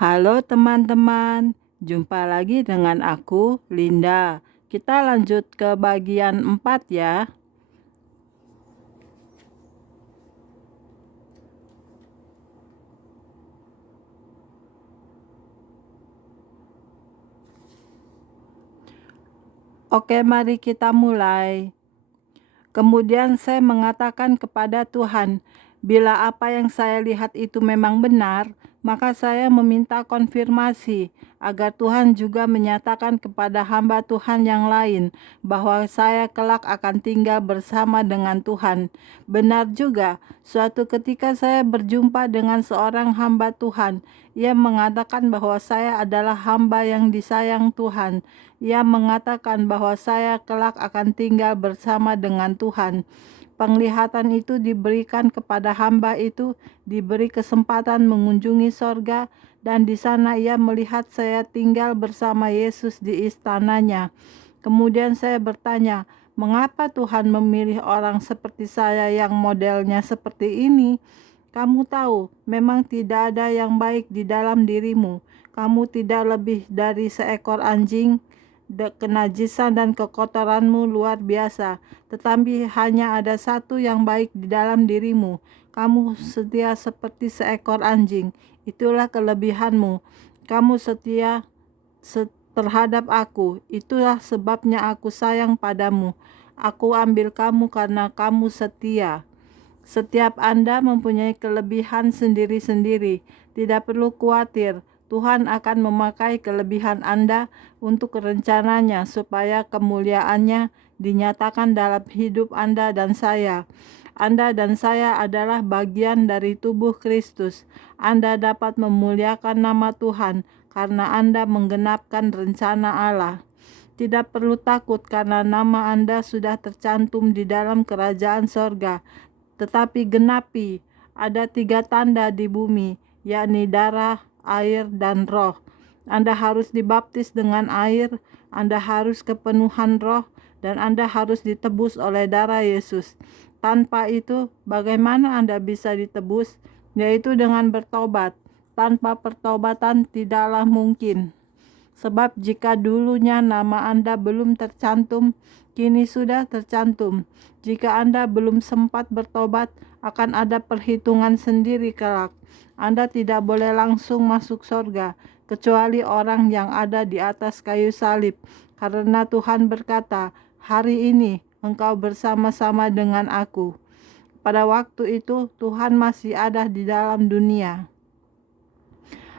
Halo teman-teman, jumpa lagi dengan aku, Linda. Kita lanjut ke bagian 4 ya. Oke, mari kita mulai. Kemudian saya mengatakan kepada Tuhan, bila apa yang saya lihat itu memang benar, maka saya meminta konfirmasi agar Tuhan juga menyatakan kepada hamba Tuhan yang lain bahwa saya kelak akan tinggal bersama dengan Tuhan. Benar juga, suatu ketika saya berjumpa dengan seorang hamba Tuhan. Ia mengatakan bahwa saya adalah hamba yang disayang Tuhan. Ia mengatakan bahwa saya kelak akan tinggal bersama dengan Tuhan. Penglihatan itu diberikan kepada hamba itu, diberi kesempatan mengunjungi sorga, dan di sana ia melihat saya tinggal bersama Yesus di istananya. Kemudian saya bertanya, mengapa Tuhan memilih orang seperti saya yang modelnya seperti ini? Kamu tahu, memang tidak ada yang baik di dalam dirimu. Kamu tidak lebih dari seekor anjing. Kenajisan dan kekotoranmu luar biasa, tetapi hanya ada satu yang baik di dalam dirimu. Kamu setia seperti seekor anjing. Itulah kelebihanmu. Kamu setia terhadap aku. Itulah sebabnya aku sayang padamu. Aku ambil kamu karena kamu setia. Setiap Anda mempunyai kelebihan sendiri-sendiri. Tidak perlu khawatir. Tuhan akan memakai kelebihan Anda untuk rencananya supaya kemuliaannya dinyatakan dalam hidup Anda dan saya. Anda dan saya adalah bagian dari tubuh Kristus. Anda dapat memuliakan nama Tuhan karena Anda menggenapkan rencana Allah. Tidak perlu takut karena nama Anda sudah tercantum di dalam kerajaan sorga. Tetapi genapi, ada 3 tanda di bumi, yakni darah, air, dan roh. Anda harus dibaptis dengan air, Anda harus kepenuhan roh, dan Anda harus ditebus oleh darah Yesus. Tanpa itu, bagaimana Anda bisa ditebus? Yaitu dengan bertobat. Tanpa pertobatan tidaklah mungkin. Sebab jika dulunya nama Anda belum tercantum, kini sudah tercantum. Jika Anda belum sempat bertobat, akan ada perhitungan sendiri kelak. Anda tidak boleh langsung masuk surga, kecuali orang yang ada di atas kayu salib. Karena Tuhan berkata, hari ini engkau bersama-sama dengan aku. Pada waktu itu Tuhan masih ada di dalam dunia.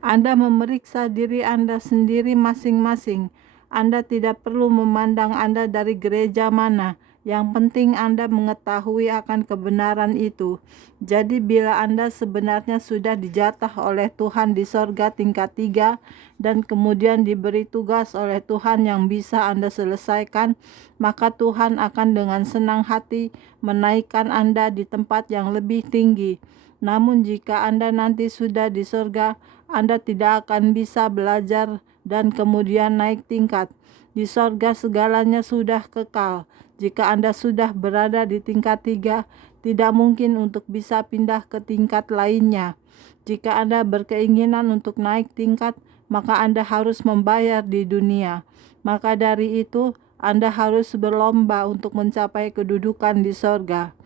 Anda memeriksa diri Anda sendiri masing-masing. Anda tidak perlu memandang Anda dari gereja mana. Yang penting Anda mengetahui akan kebenaran itu. Jadi bila Anda sebenarnya sudah dijatah oleh Tuhan di sorga tingkat 3 dan kemudian diberi tugas oleh Tuhan yang bisa Anda selesaikan, maka Tuhan akan dengan senang hati menaikkan Anda di tempat yang lebih tinggi. Namun jika Anda nanti sudah di sorga, Anda tidak akan bisa belajar dan kemudian naik tingkat. Di sorga segalanya sudah kekal. Jika Anda sudah berada di tingkat 3, tidak mungkin untuk bisa pindah ke tingkat lainnya. Jika Anda berkeinginan untuk naik tingkat, maka Anda harus membayar di dunia. Maka dari itu, Anda harus berlomba untuk mencapai kedudukan di sorga.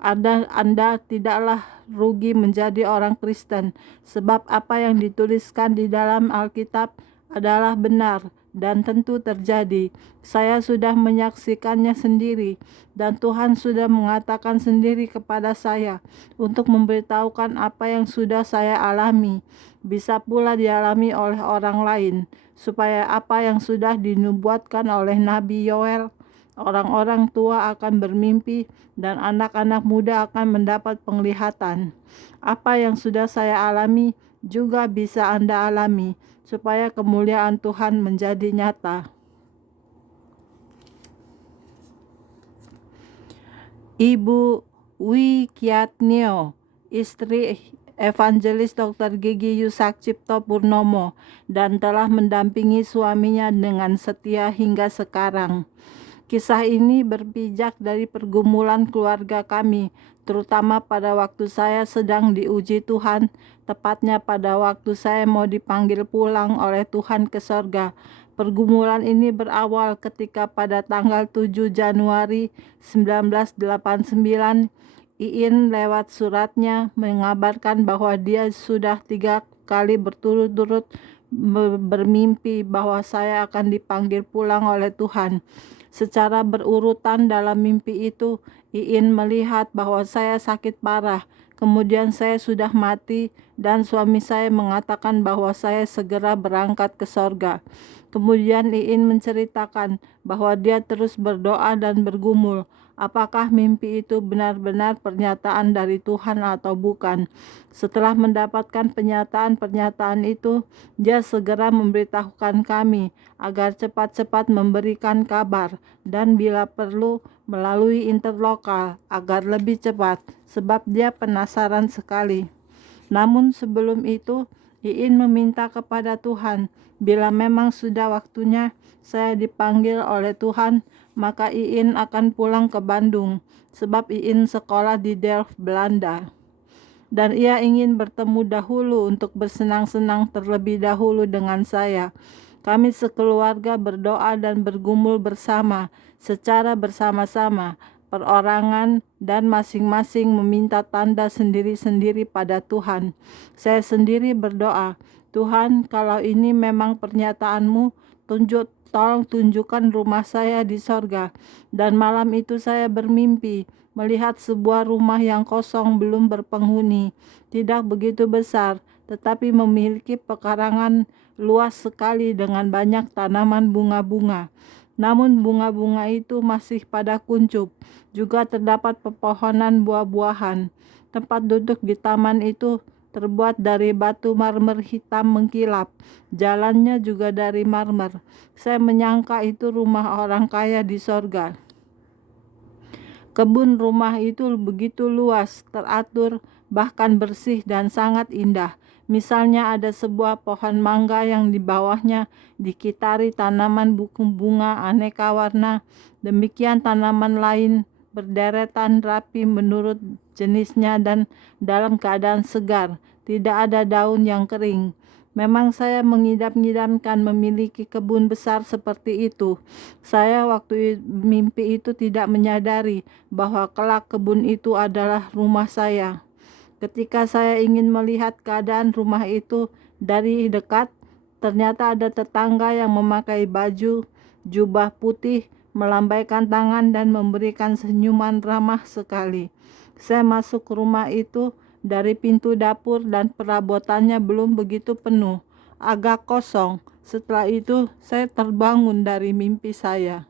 Anda tidaklah rugi menjadi orang Kristen, sebab apa yang dituliskan di dalam Alkitab adalah benar dan tentu terjadi. Saya sudah menyaksikannya sendiri, dan Tuhan sudah mengatakan sendiri kepada saya untuk memberitahukan apa yang sudah saya alami, bisa pula dialami oleh orang lain, supaya apa yang sudah dinubuatkan oleh Nabi Yoel, orang-orang tua akan bermimpi dan anak-anak muda akan mendapat penglihatan. Apa yang sudah saya alami juga bisa Anda alami, supaya kemuliaan Tuhan menjadi nyata. Ibu Wi Kiatnio, istri Evangelis Dr. Gigi Yusak Cipto Purnomo, dan telah mendampingi suaminya dengan setia hingga sekarang. Kisah ini berpijak dari pergumulan keluarga kami, terutama pada waktu saya sedang diuji Tuhan, tepatnya pada waktu saya mau dipanggil pulang oleh Tuhan ke sorga. Pergumulan ini berawal ketika pada tanggal 7 Januari 1989, Iin lewat suratnya mengabarkan bahwa dia sudah 3 kali berturut-turut bermimpi bahwa saya akan dipanggil pulang oleh Tuhan. Secara berurutan dalam mimpi itu, Iin melihat bahwa saya sakit parah. Kemudian saya sudah mati dan suami saya mengatakan bahwa saya segera berangkat ke sorga. Kemudian Iin menceritakan bahwa dia terus berdoa dan bergumul. Apakah mimpi itu benar-benar pernyataan dari Tuhan atau bukan? Setelah mendapatkan pernyataan-pernyataan itu, dia segera memberitahukan kami agar cepat-cepat memberikan kabar dan bila perlu melalui interlokal agar lebih cepat, sebab dia penasaran sekali. Namun sebelum itu, Iin meminta kepada Tuhan, bila memang sudah waktunya saya dipanggil oleh Tuhan, maka Iin akan pulang ke Bandung, sebab Iin sekolah di Delft, Belanda. Dan ia ingin bertemu dahulu untuk bersenang-senang terlebih dahulu dengan saya. Kami sekeluarga berdoa dan bergumul bersama, secara bersama-sama, perorangan, dan masing-masing meminta tanda sendiri-sendiri pada Tuhan. Saya sendiri berdoa, Tuhan, kalau ini memang pernyataan-Mu, tolong tunjukkan rumah saya di sorga. Dan malam itu saya bermimpi, melihat sebuah rumah yang kosong belum berpenghuni, tidak begitu besar, tetapi memiliki pekarangan luas sekali dengan banyak tanaman bunga-bunga. Namun bunga-bunga itu masih pada kuncup. Juga terdapat pepohonan buah-buahan. Tempat duduk di taman itu terbuat dari batu marmer hitam mengkilap. Jalannya juga dari marmer. Saya menyangka itu rumah orang kaya di sorga. Kebun rumah itu begitu luas, teratur, bahkan bersih dan sangat indah. Misalnya ada sebuah pohon mangga yang di bawahnya dikitari tanaman bunga aneka warna. Demikian tanaman lain berderetan rapi menurut jenisnya dan dalam keadaan segar. Tidak ada daun yang kering. Memang saya mengidam-idamkan memiliki kebun besar seperti itu. Saya waktu mimpi itu tidak menyadari bahwa kelak kebun itu adalah rumah saya. Ketika saya ingin melihat keadaan rumah itu dari dekat, ternyata ada tetangga yang memakai baju jubah putih, melambaikan tangan dan memberikan senyuman ramah sekali. Saya masuk rumah itu dari pintu dapur dan perabotannya belum begitu penuh, agak kosong. Setelah itu saya terbangun dari mimpi saya.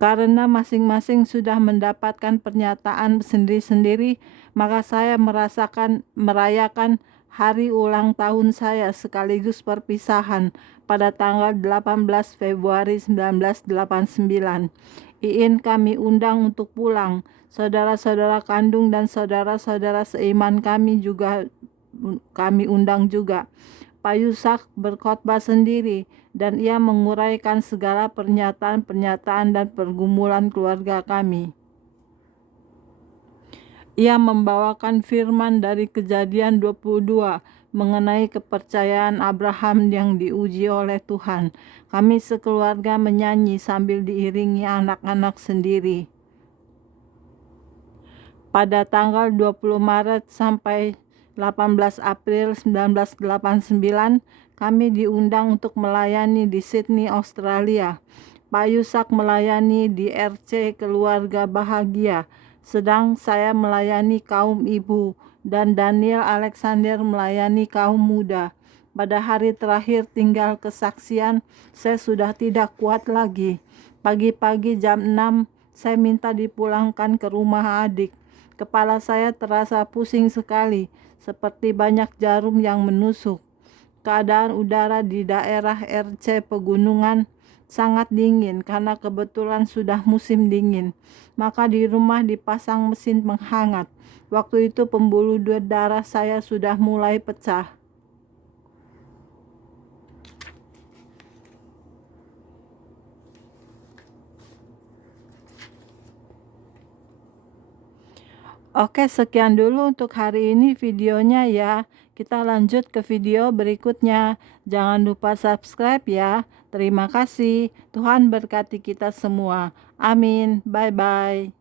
Karena masing-masing sudah mendapatkan pernyataan sendiri-sendiri, maka saya merayakan hari ulang tahun saya sekaligus perpisahan pada tanggal 18 Februari 1989. Iin kami undang untuk pulang. Saudara-saudara kandung dan saudara-saudara seiman kami juga kami undang juga. Pak Yusak berkhotbah sendiri dan ia menguraikan segala pernyataan-pernyataan dan pergumulan keluarga kami. Ia membawakan firman dari Kejadian 22 mengenai kepercayaan Abraham yang diuji oleh Tuhan. Kami sekeluarga menyanyi sambil diiringi anak-anak sendiri. Pada tanggal 20 Maret sampai 18 April 1989, kami diundang untuk melayani di Sydney, Australia. Pak Yusak melayani di RC Keluarga Bahagia, sedang saya melayani kaum ibu dan Daniel Alexander melayani kaum muda. Pada hari terakhir tinggal kesaksian, saya sudah tidak kuat lagi. Pagi-pagi jam 6, saya minta dipulangkan ke rumah adik. Kepala saya terasa pusing sekali, seperti banyak jarum yang menusuk. Keadaan udara di daerah RC pegunungan sangat dingin karena kebetulan sudah musim dingin. Maka di rumah dipasang mesin penghangat. Waktu itu pembuluh darah saya sudah mulai pecah. Oke, sekian dulu untuk hari ini videonya ya. Kita lanjut ke video berikutnya. Jangan lupa subscribe ya. Terima kasih. Tuhan berkati kita semua. Amin. Bye-bye.